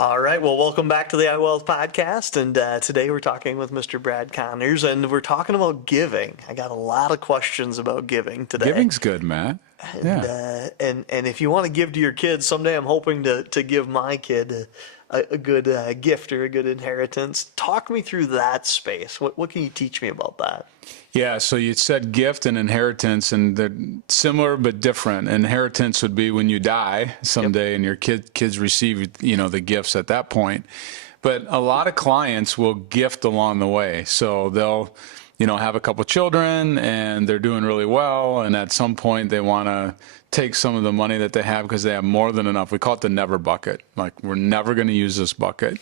All right. Well, welcome back to the iWealth podcast. And today we're talking with Mr. Brad Connors, and we're talking about giving. I got a lot of questions about giving today. Giving's good, Matt. And, and if you want to give to your kids, someday I'm hoping to give my kid a good gift or a good inheritance. Talk me through that space. What can you teach me about that? Yeah, so you said gift and inheritance, and they're similar but different. Inheritance would be when you die someday, and your kids receive, the gifts at that point. But a lot of clients will gift along the way. So they'll, have a couple children, and they're doing really well, and at some point they want to take some of the money that they have because they have more than enough. We call it the never bucket. Like, we're never going to use this bucket.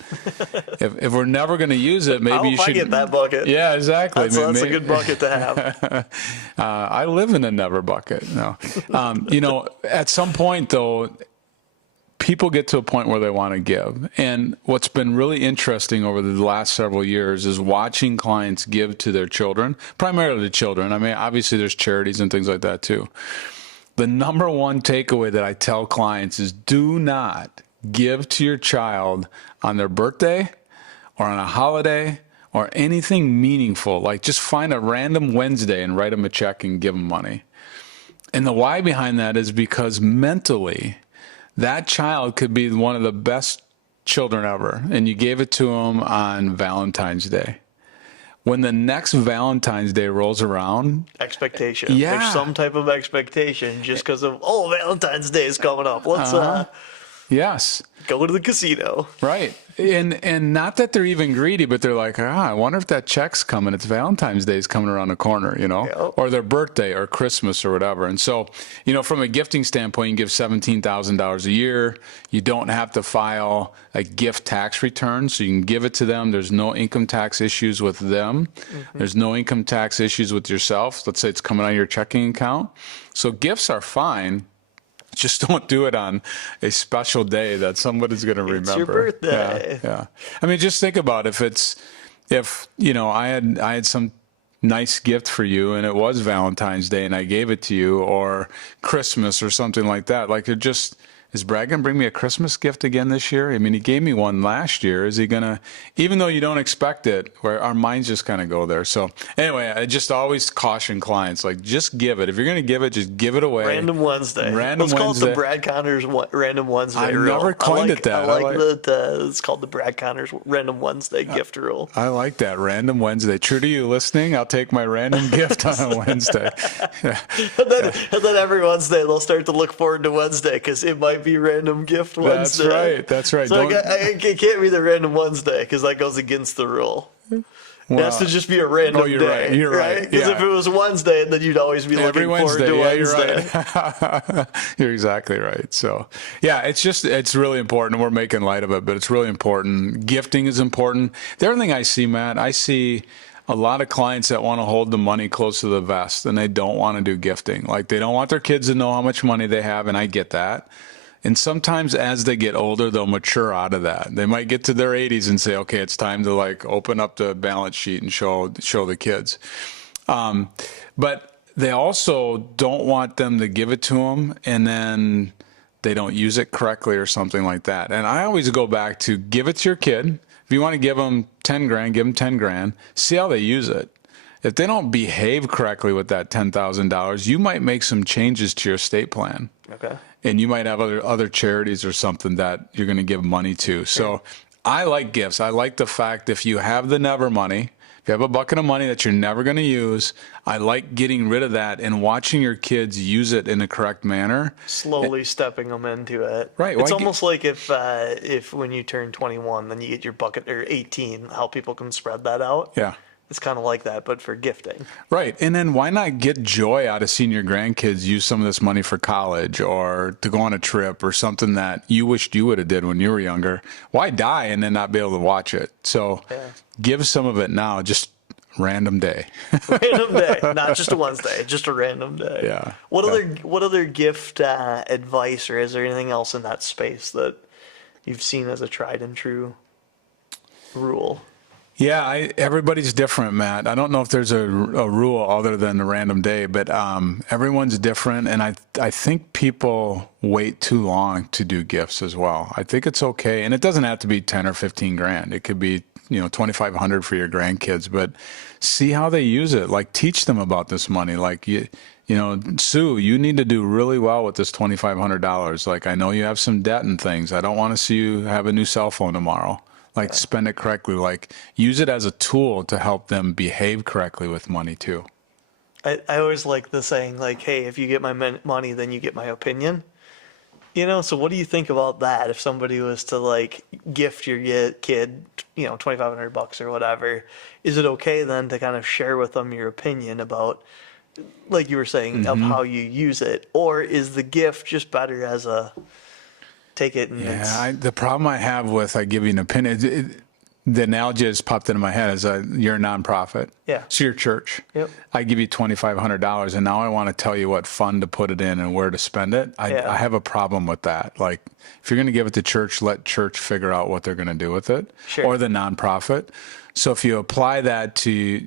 if we're never going to use it, maybe you should. I get that bucket. Yeah, exactly. That's a good bucket to have. I live in a never bucket. No, at some point though, people get to a point where they want to give. And what's been really interesting over the last several years is watching clients give to their children, primarily the children. I mean, obviously there's charities and things like that too. The number one takeaway that I tell clients is do not give to your child on their birthday or on a holiday or anything meaningful. Like, just find a random Wednesday and write them a check and give them money. And the why behind that is because mentally, that child could be one of the best children ever, and you gave it to them on Valentine's Day. When the next Valentine's Day rolls around, expectation. Yeah. There's some type of expectation just because of, Valentine's Day is coming up. Let's yes, go to the casino. right. And not that they're even greedy, but they're like, I wonder if that check's coming. It's Valentine's Day is coming around the corner, Yep. or their birthday or Christmas or whatever. And so, from a gifting standpoint, you can give $17,000 a year. You don't have to file a gift tax return, so you can give it to them. There's no income tax issues with them. Mm-hmm. There's no income tax issues with yourself. Let's say it's coming out of your checking account. So gifts are fine. Just don't do it on a special day that somebody's going to remember. It's your birthday. Yeah. I mean, just think about if I had some nice gift for you and it was Valentine's Day and I gave it to you, or Christmas or something like that. Like, is Brad going to bring me a Christmas gift again this year? I mean, he gave me one last year. Is he going to, even though you don't expect it, where our minds just kind of go there. So anyway, I just always caution clients, like, just give it. If you're going to give it, just give it away. Random Wednesday. Let's call it the Brad Connors Random Wednesday I rule. never coined it that. I like that it's called the Brad Connors Random Wednesday gift rule. I like that. Random Wednesday. True to you listening, I'll take my random gift on a Wednesday. Yeah. And then every Wednesday they'll start to look forward to Wednesday because it might be random gift Wednesday. That's right. So it can't be the random Wednesday because that goes against the rule. It has to just be a random day. You're right. Because if it was Wednesday, then you'd always be looking forward to Wednesday. You're right. You're exactly right. So, yeah, it's really important. We're making light of it, but it's really important. Gifting is important. The other thing I see, Matt, I see a lot of clients that want to hold the money close to the vest, and they don't want to do gifting. Like, they don't want their kids to know how much money they have, and I get that. And sometimes as they get older, they'll mature out of that. They might get to their 80s and say, okay, it's time to open up the balance sheet and show the kids. But they also don't want them to give it to them and then they don't use it correctly or something like that. And I always go back to give it to your kid. If you want to give them 10 grand, give them 10 grand. See how they use it. If they don't behave correctly with that $10,000, you might make some changes to your estate plan. Okay. And you might have other charities or something that you're going to give money to. So I like gifts. I like the fact if you have the never money, if you have a bucket of money that you're never going to use, I like getting rid of that and watching your kids use it in the correct manner. Slowly stepping them into it. Right. It's almost like if when you turn 21, then you get your bucket, or 18, how people can spread that out. Yeah. It's kind of like that, but for gifting. Right. And then why not get joy out of seeing your grandkids use some of this money for college or to go on a trip or something that you wished you would have did when you were younger? Why die and then not be able to watch it? So give some of it now, just random day. Random day, not just a Wednesday, just a random day. Yeah. What other gift advice, or is there anything else in that space that you've seen as a tried and true rule? Yeah, everybody's different, Matt. I don't know if there's a rule other than the random day, but everyone's different, and I think people wait too long to do gifts as well. I think it's okay, and it doesn't have to be 10 or 15 grand. It could be 2,500 for your grandkids, but see how they use it. Like, teach them about this money. Like, Sue, you need to do really well with this $2,500. Like, I know you have some debt and things. I don't want to see you have a new cell phone tomorrow. Like, spend it correctly. Like, use it as a tool to help them behave correctly with money too. I always like the saying, like, hey, if you get my money, then you get my opinion. So what do you think about that? If somebody was to like gift your kid, $2,500 or whatever, is it okay then to kind of share with them your opinion about, like you were saying, of how you use it? Or is the gift just better as a take it and the problem I have with I give you an opinion, the analogy that's popped into my head is you're a nonprofit. Yeah. So you're church. Yep. I give you $2,500 and now I want to tell you what fund to put it in and where to spend it. I have a problem with that. Like, if you're going to give it to church, let church figure out what they're going to do with it. Sure. Or the nonprofit. So if you apply that to,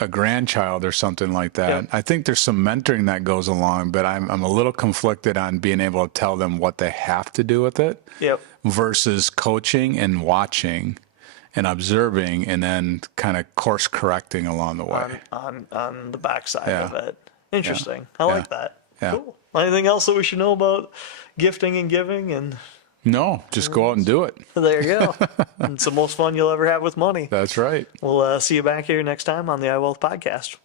a grandchild or something like that, Yep. I think there's some mentoring that goes along, but I'm a little conflicted on being able to tell them what they have to do with it. Yep. Versus coaching and watching and observing and then kind of course correcting along the way. On the backside of Yeah. it. Interesting. I like that. Yeah. Cool. Anything else that we should know about gifting and giving? And No, just go out and do it. there you go. It's the most fun you'll ever have with money. That's right. We'll see you back here next time on the iWealth podcast.